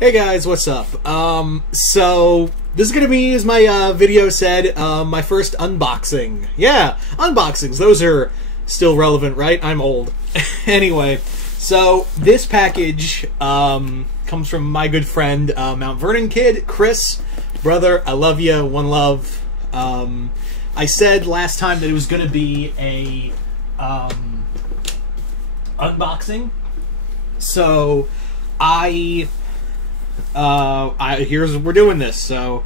Hey guys, what's up? So this is gonna be, as my video said, my first unboxing. Yeah, unboxings. Those are still relevant, right? I'm old. Anyway, so this package comes from my good friend MtVernonKid, Chris. Brother, I love you. One love. I said last time that it was gonna be a unboxing. So here's we're doing this, so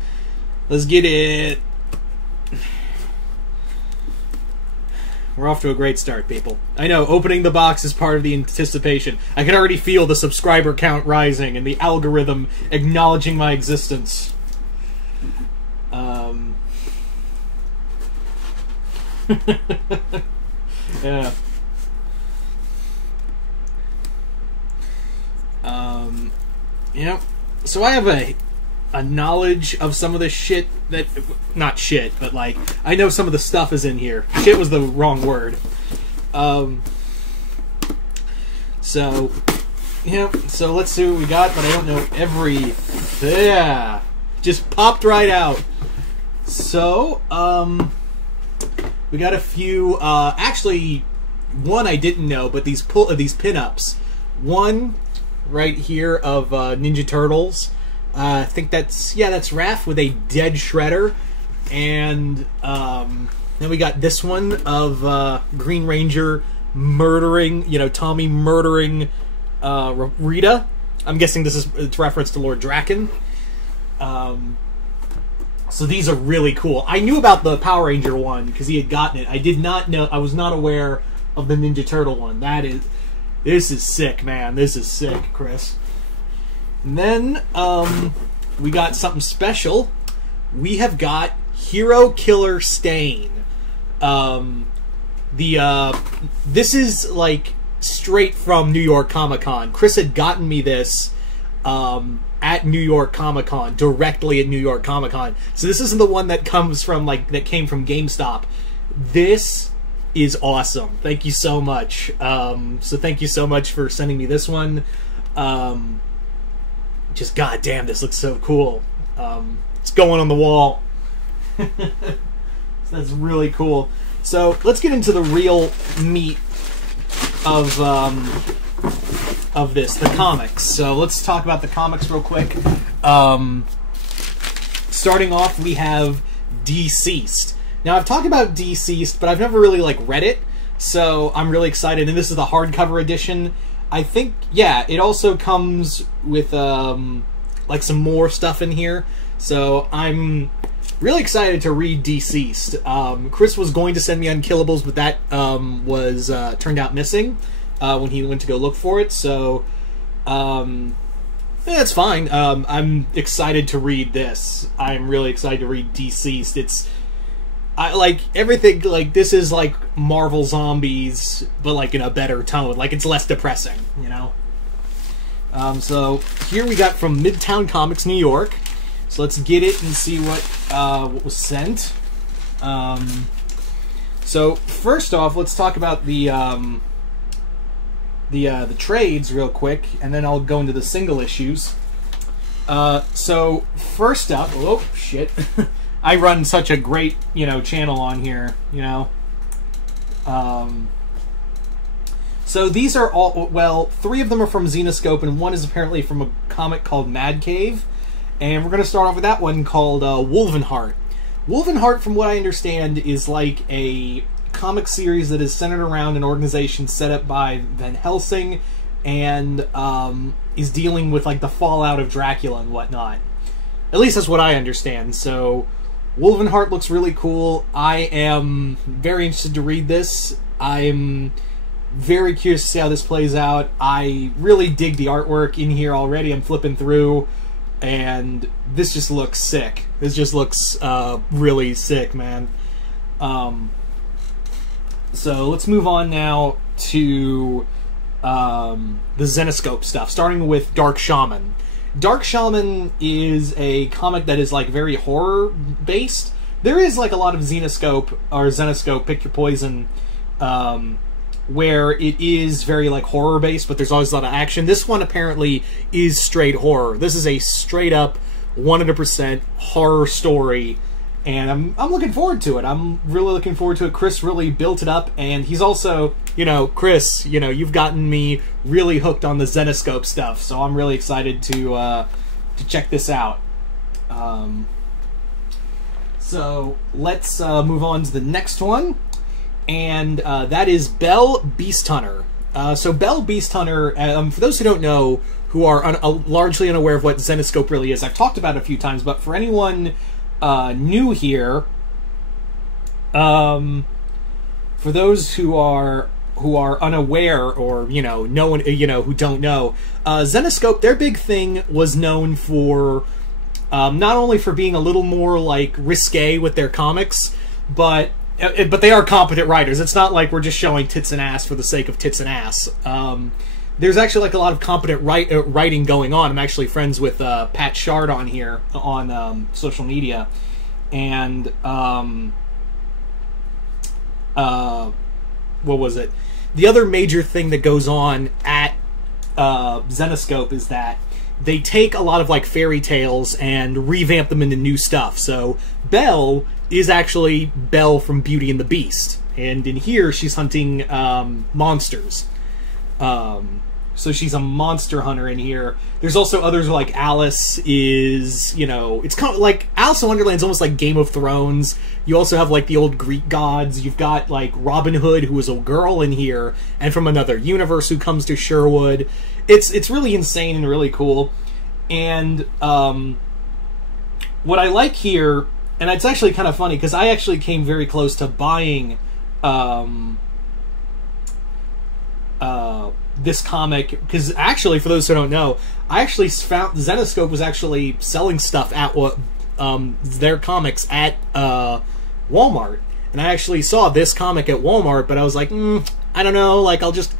let's get it. We're off to a great start, people. I know, opening the box is part of the anticipation. I can already feel the subscriber count rising and the algorithm acknowledging my existence. Yeah. Yeah. So I have a knowledge of some of the shit that... Not shit, but like... I know some of the stuff is in here. Shit was the wrong word. So... Yeah, so let's see what we got, but I don't know every... Yeah! Just popped right out. So, we got a few... actually, one I didn't know, but these pin-ups. One... right here of Ninja Turtles. I think that's Raph with a dead Shredder, and then we got this one of Green Ranger murdering, Tommy murdering Rita. I'm guessing it's reference to Lord Draken. So these are really cool. I knew about the Power Ranger one because he had gotten it. I did not know. I was not aware of the Ninja Turtle one. This is sick, man. This is sick, Chris. And then, we got something special. We have got Hero Killer Stain. This is, like, straight from New York Comic-Con. Chris had gotten me this, at New York Comic-Con, directly at New York Comic-Con. So this isn't the one that comes from, that came from GameStop. This is awesome. Thank you so much. So thank you so much for sending me this one. Just goddamn, this looks so cool. It's going on the wall. So that's really cool. So let's get into the real meat of this, the comics. So let's talk about the comics real quick. Starting off, we have Deceased. Now, I've talked about Deceased, but I've never really, read it, so I'm really excited, and this is the hardcover edition. I think, yeah, it also comes with, some more stuff in here, so I'm really excited to read Deceased. Chris was going to send me Unkillables, but that was turned out missing when he went to go look for it, so that's fine. I'm excited to read this. I'm really excited to read Deceased. Everything, this is like Marvel Zombies, but in a better tone. It's less depressing, So here we got from Midtown Comics, New York. So let's get it and see what was sent. So first off, let's talk about the trades real quick, and then I'll go into the single issues. So first up, oh shit. I run such a great, channel on here, So these are all, well, 3 of them are from Zenescope, and 1 is apparently from a comic called Mad Cave. And we're going to start off with that one called Wovenheart. Wovenheart, from what I understand, is like a comic series that is centered around an organization set up by Van Helsing, and is dealing with, the fallout of Dracula and whatnot. At least that's what I understand, so... Wovenheart looks really cool. I am very interested to read this. I'm very curious to see how this plays out. I really dig the artwork in here already. I'm flipping through, and this just looks sick. This just looks really sick, man. So let's move on now to the Zenescope stuff, starting with Dark Shaman. Dark Shaman is a comic that is very horror based. There is a lot of Zenescope, Pick Your Poison where it is very like horror based, but there's always a lot of action. This one apparently is straight horror. This is a straight up 100% horror story, and I'm looking forward to it. I'm really looking forward to it. Chris really built it up, and he's also, Chris, you've gotten me really hooked on the Zenescope stuff, so I'm really excited to check this out. So let's move on to the next one, and that is Belle Beast Hunter. So Belle Beast Hunter, for those who don't know, who are largely unaware of what Zenescope really is, I've talked about it a few times, but for anyone new here, for those who are unaware, or no one who don't know, Zenescope, their big thing was known for not only for being a little more like risque with their comics, but they are competent writers. It's not like we're just showing tits and ass for the sake of tits and ass. There's actually like a lot of competent writing going on. I'm actually friends with Pat Shard on here on social media, and what was it? The other major thing that goes on at Zenescope is that they take a lot of like fairy tales and revamp them into new stuff. So Belle is actually Belle from Beauty and the Beast, and in here she's hunting monsters. So she's a monster hunter in here. There's also others like Alice is, it's kind of like Alice in Wonderland's almost like Game of Thrones. You also have like the old Greek gods. You've got like Robin Hood, who is a girl in here, and from another universe who comes to Sherwood. It's really insane and really cool. And what I like here, and it's actually kind of funny because I actually came very close to buying this comic, because actually, for those who don't know, I actually found Zenescope was actually selling stuff at their comics at Walmart, and I actually saw this comic at Walmart, but I was like, I don't know, like I'll just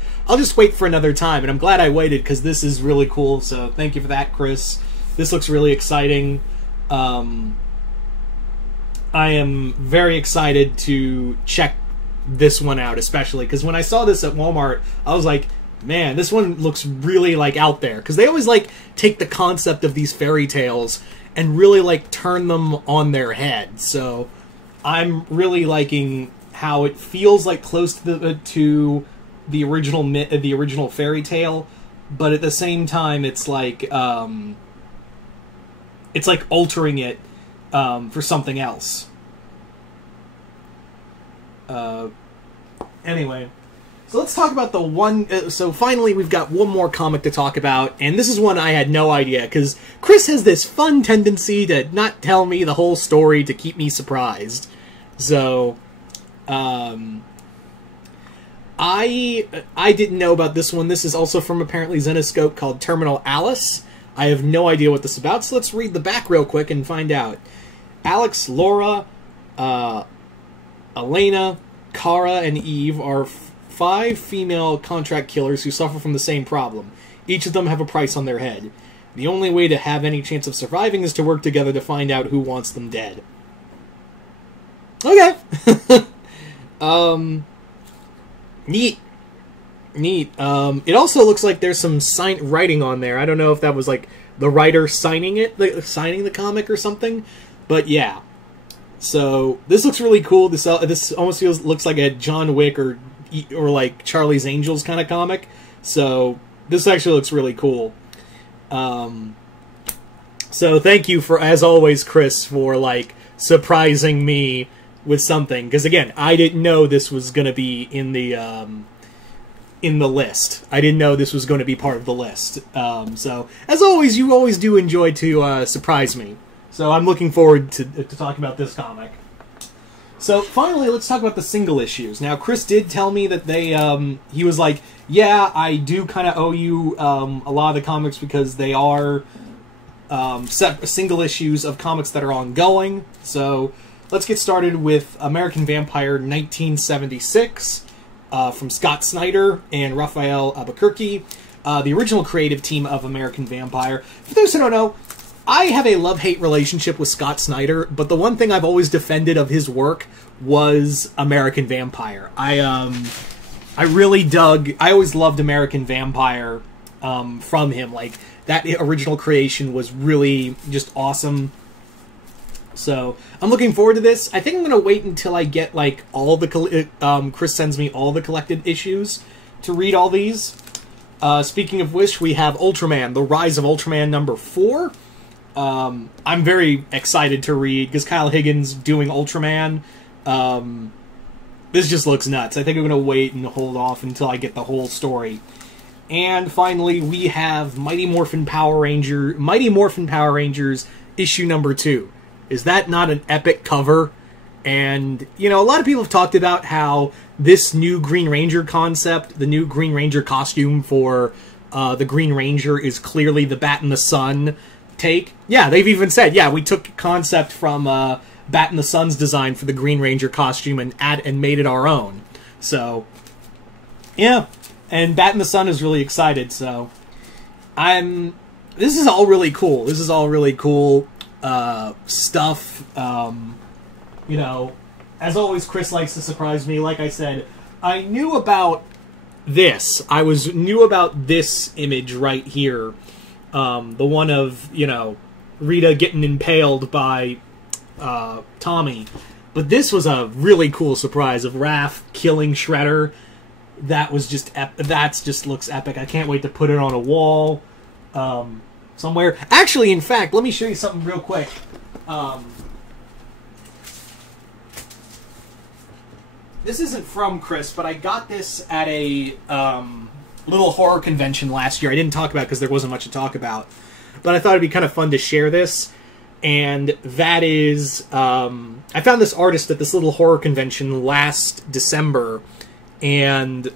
wait for another time, and I'm glad I waited because this is really cool. So thank you for that, Chris. This looks really exciting. I am very excited to check this one out, especially because when I saw this at Walmart, I was like, man, this one looks really like out there, because they always like take the concept of these fairy tales and really like turn them on their head. So I'm really liking how it feels like close to the original fairy tale, but at the same time it's like altering it for something else. Anyway, so let's talk about the one. So finally, we've got one more comic to talk about, and this is one I had no idea, because Chris has this fun tendency to not tell me the whole story to keep me surprised. So, I didn't know about this one. This is also from apparently Zenescope, called Terminal Alice. I have no idea what this is about, so let's read the back real quick and find out. Alex, Laura, Elena, Kara, and Eve are 5 female contract killers who suffer from the same problem. Each of them have a price on their head. The only way to have any chance of surviving is to work together to find out who wants them dead. Okay. Neat. It also looks like there's some writing on there. I don't know if that was like the writer signing the comic or something, but yeah. So this looks really cool. This almost looks like a John Wick or like Charlie's Angels kind of comic. So this actually looks really cool. So thank you as always, Chris, for like surprising me with something, because again, I didn't know this was going to be in the list. I didn't know this was going to be part of the list. So as always, you always do enjoy to surprise me. So I'm looking forward to talking about this comic. So finally, let's talk about the single issues. Now, Chris did tell me that he was like, yeah, I do kind of owe you a lot of the comics, because they are single issues of comics that are ongoing. So let's get started with American Vampire 1976 from Scott Snyder and Raphael Albuquerque, the original creative team of American Vampire. For those who don't know, I have a love-hate relationship with Scott Snyder, but the one thing I've always defended of his work was American Vampire. I really dug. I always loved American Vampire from him. Like, that original creation was really just awesome. So I'm looking forward to this. I think I'm gonna wait until I get like all the Chris sends me all the collected issues to read all these. Speaking of which, we have Ultraman, The Rise of Ultraman #4. I'm very excited to read because Kyle Higgins doing Ultraman. This just looks nuts. I think I'm going to wait and hold off until I get the whole story. And finally, we have Mighty Morphin Power Rangers issue #2. Is that not an epic cover? And, you know, a lot of people have talked about how this new Green Ranger concept, the new Green Ranger costume for the Green Ranger, is clearly the Bat in the Sun take. Yeah, they've even said, yeah, we took concept from Bat in the Sun's design for the Green Ranger costume and made it our own. So, yeah. And Bat in the Sun is really excited, so this is all really cool. This is all really cool stuff. You know, as always, Chris likes to surprise me. Like I said, I knew about this. I knew about this image right here. The one of, you know, Rita getting impaled by Tommy. But this was a really cool surprise of Raph killing Shredder. That was just that just looks epic. I can't wait to put it on a wall somewhere. Actually, in fact, let me show you something real quick. This isn't from Chris, but I got this at a little horror convention last year. I didn't talk about it because there wasn't much to talk about. But I thought it'd be kind of fun to share this. And that is, I found this artist at this little horror convention last December. And,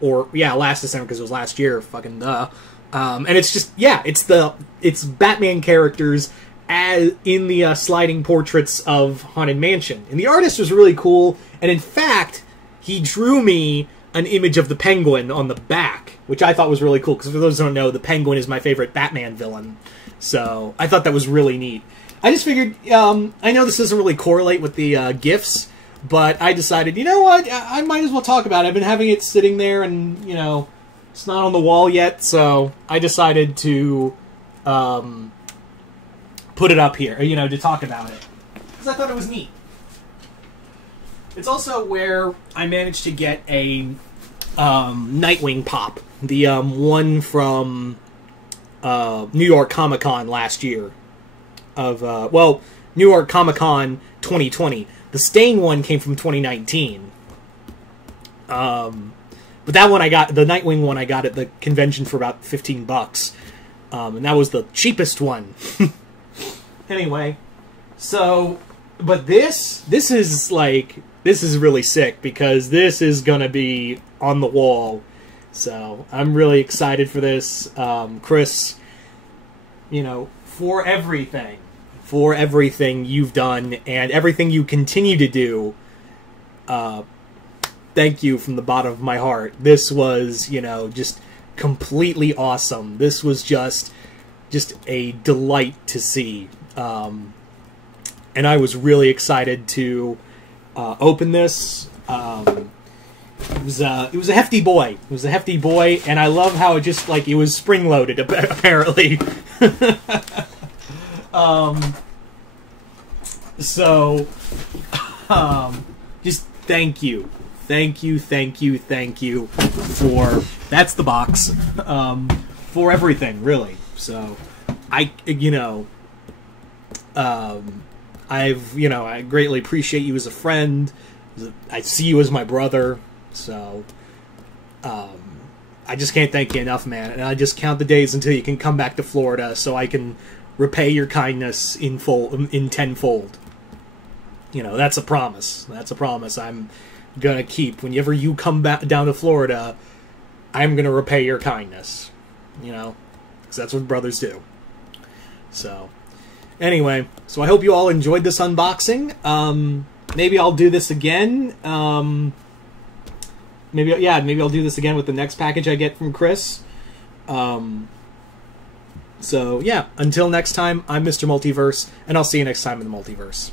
last December because it was last year. Fucking duh. And it's just, yeah, it's Batman characters as in the sliding portraits of Haunted Mansion. And the artist was really cool. And in fact, he drew me an image of the Penguin on the back, which I thought was really cool, because for those who don't know, the Penguin is my favorite Batman villain. So I thought that was really neat. I just figured, I know this doesn't really correlate with the GIFs, but I decided, you know what, I might as well talk about it. I've been having it sitting there, and, you know, it's not on the wall yet, so I decided to put it up here, you know, to talk about it, because I thought it was neat. It's also where I managed to get a Nightwing pop, the one from New York Comic Con last year. New York Comic Con 2020. The Stain one came from 2019. But that one I got, the Nightwing one I got at the convention for about $15. And that was the cheapest one. Anyway, so, but this is like, this is really sick, because this is gonna be on the wall. So I'm really excited for this. Chris, you know, for everything you've done and everything you continue to do, thank you from the bottom of my heart. This was, you know, just completely awesome. This was just a delight to see. And I was really excited to open this. It was a hefty boy. It was a hefty boy, and I love how it just, like, it was spring-loaded, apparently. Just thank you. Thank you for, that's the box, for everything, really. So, I greatly appreciate you as a friend. I see you as my brother. So, I just can't thank you enough, man. And I just count the days until you can come back to Florida so I can repay your kindness in tenfold. You know, that's a promise. That's a promise I'm gonna keep. Whenever you come back down to Florida, I'm gonna repay your kindness. You know, because that's what brothers do. So, anyway, so I hope you all enjoyed this unboxing. Maybe I'll do this again. Maybe I'll do this again with the next package I get from Chris. So, yeah, until next time, I'm Mr. Multiverse, and I'll see you next time in the Multiverse.